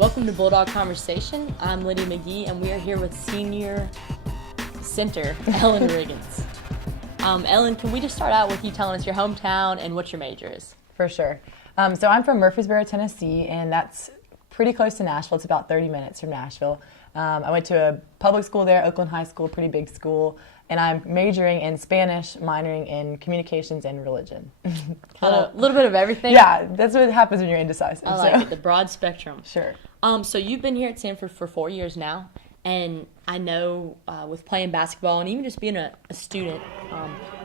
Welcome to Bulldog Conversation. I'm Lydia McGee, and we are here with senior center Ellen Riggins. Ellen, can we just start out with you telling us your hometown and what your major is? For sure. So I'm from Murfreesboro, Tennessee, and that's pretty close to Nashville. It's about 30 minutes from Nashville. I went to a public school there, Oakland High School, pretty big school, and I'm majoring in Spanish, minoring in communications and religion. A little bit of everything? Yeah, that's what happens when you're indecisive. I like it, the broad spectrum. Sure. So you've been here at Samford for 4 years now, and I know with playing basketball and even just being a student,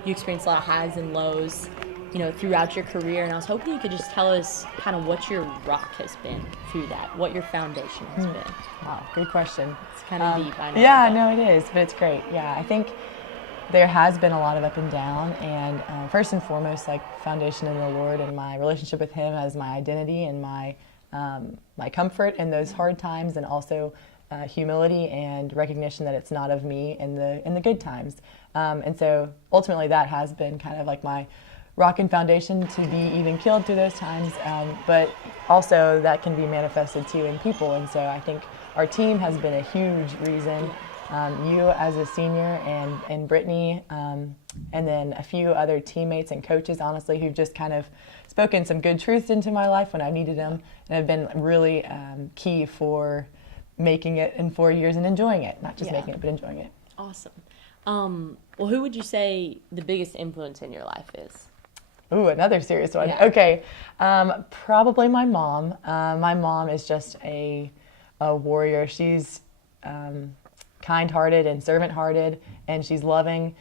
you experienced a lot of highs and lows, throughout your career, and I was hoping you could just tell us kind of what your rock has been through that, what your foundation has been. Wow, good question. It's kind of deep, I know. Yeah, no, it is, but it's great. Yeah, I think there has been a lot of up and down, and first and foremost, like foundation in the Lord and my relationship with Him as my identity and my comfort in those hard times, and also humility and recognition that it's not of me in the good times. And so ultimately, that has been kind of like my rock and foundation to be even killed through those times, but also that can be manifested too in people. And so I think our team has been a huge reason. You as a senior and Brittany, and then a few other teammates and coaches, honestly, who've just kind of spoken some good truths into my life when I needed them, and have been really key for making it in 4 years and enjoying it, not just making it, but enjoying it. Awesome. Well, who would you say the biggest influence in your life is? Ooh, another serious one. Yeah. Okay, probably my mom. My mom is just a warrior. She's kind-hearted and servant-hearted, and she's loving.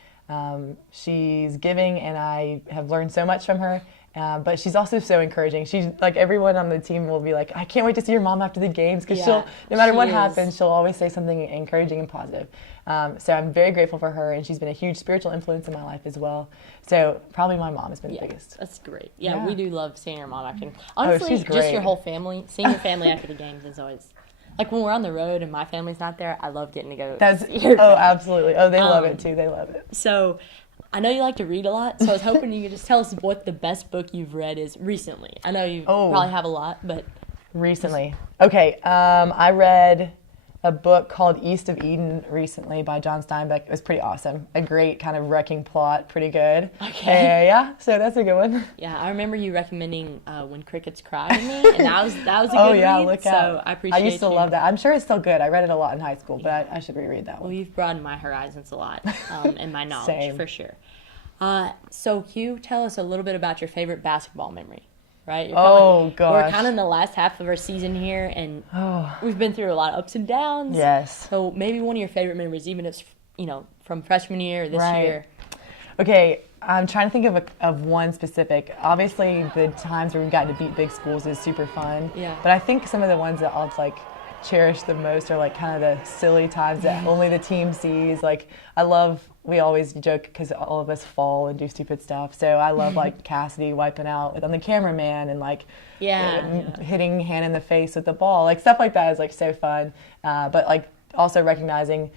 She's giving, and I have learned so much from her. But she's also so encouraging. She's like, everyone on the team will be like, I can't wait to see your mom after the games, because no matter what happens, she'll always say something encouraging and positive. So I'm very grateful for her, and she's been a huge spiritual influence in my life as well. So probably my mom has been the biggest. That's great. Yeah, we do love seeing your mom acting. Honestly, she's great. Just your whole family, seeing your family after the games is always, like when we're on the road and my family's not there, I love getting to go. Absolutely. Oh, they love it too. They love it. So I know you like to read a lot, so I was hoping you could just tell us what the best book you've read is recently. I know you probably have a lot, but recently. Okay, I read a book called East of Eden recently by John Steinbeck. It was pretty awesome. A great kind of wrecking plot, pretty good. Okay. Yeah, so that's a good one. Yeah, I remember you recommending When Crickets Cry to me, and that was a good read. Look out. So I appreciate it. I used to love that. I'm sure it's still good. I read it a lot in high school, but I should reread that one. Well, you've broadened my horizons a lot, and my knowledge. Same. For sure. So Hugh, tell us a little bit about your favorite basketball memory. Right? Gosh. We're kind of in the last half of our season here, and we've been through a lot of ups and downs. Yes. So maybe one of your favorite memories, even if it's, from freshman year or this year. Okay, I'm trying to think of one specific. Obviously, the times where we've gotten to beat big schools is super fun. Yeah. But I think some of the ones that I'll cherish the most are kind of the silly times that only the team sees. We always joke because all of us fall and do stupid stuff. So I love Cassidy wiping out on the cameraman and hitting Hannah in the face with the ball. Stuff like that is so fun. But also recognizing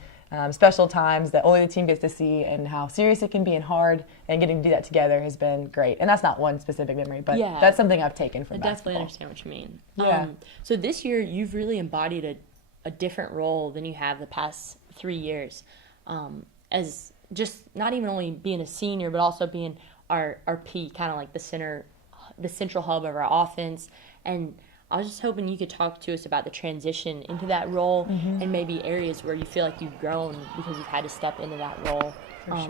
special times that only the team gets to see and how serious it can be and hard, and getting to do that together has been great. And that's not one specific memory, but that's something I've taken from basketball. I definitely understand what you mean. Yeah. So this year you've really embodied a different role than you have the past 3 years, as just not even only being a senior, but also being our P, kind of like the central hub of our offense. And I was just hoping you could talk to us about the transition into that role, and maybe areas where you feel like you've grown because you've had to step into that role,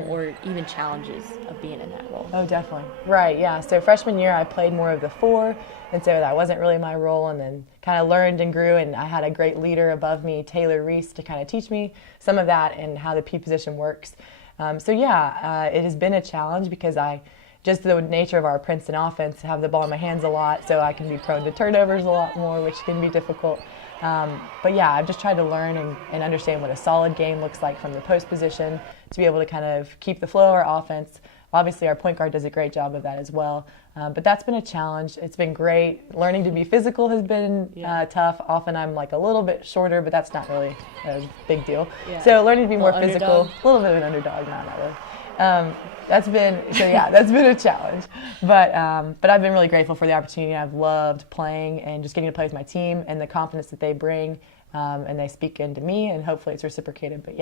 or even challenges of being in that role. Oh, definitely. Right, yeah. So freshman year, I played more of the 4, and so that wasn't really my role, and then kind of learned and grew, and I had a great leader above me, Taylor Reese, to kind of teach me some of that and how the P position works. It has been a challenge because just the nature of our Princeton offense, have the ball in my hands a lot, so I can be prone to turnovers a lot more, which can be difficult. I've just tried to learn and understand what a solid game looks like from the post position to be able to kind of keep the flow of our offense. Obviously, our point guard does a great job of that as well. But that's been a challenge. It's been great. Learning to be physical has been tough. Often I'm a little bit shorter, but that's not really a big deal. Yeah. So learning to be more physical, a little bit of an underdog, not really. That's been a challenge, but I've been really grateful for the opportunity. I've loved playing and just getting to play with my team and the confidence that they bring, and they speak into me, and hopefully it's reciprocated. But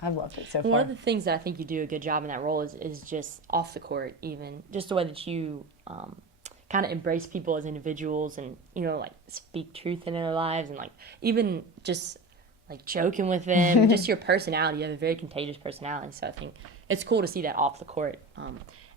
I've loved it so far. One of the things that I think you do a good job in that role is just off the court, even just the way that you kind of embrace people as individuals, and like speak truth in their lives, and like even just like joking with them, just your personality. You have a very contagious personality, so I think it's cool to see that off the court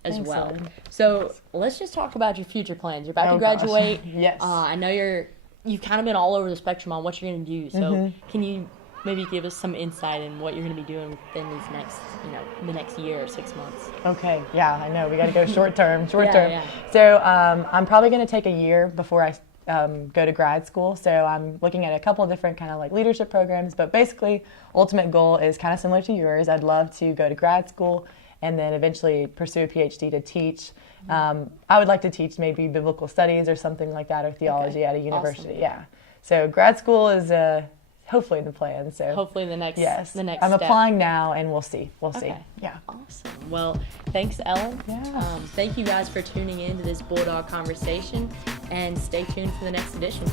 as Thanks, well. Ellen. So let's just talk about your future plans. You're about to graduate. Yes. I know you've kind of been all over the spectrum on what you're going to do. So can you maybe give us some insight in what you're going to be doing within these next, the next year or 6 months? Okay. Yeah, I know. We got to go short term. Yeah. So I'm probably going to take a year before I go to grad school. So I'm looking at a couple of different kind of like leadership programs, but basically ultimate goal is kind of similar to yours. I'd love to go to grad school and then eventually pursue a PhD to teach. I would like to teach maybe biblical studies or something like that, or theology at a university. Awesome. Yeah. So grad school is hopefully in the plan. So hopefully the next I'm step. applying now, and we'll see. Okay. Yeah. Awesome. Well, thanks, Ellen. Yeah. Thank you guys for tuning in to this Bulldog Conversation, and stay tuned for the next edition.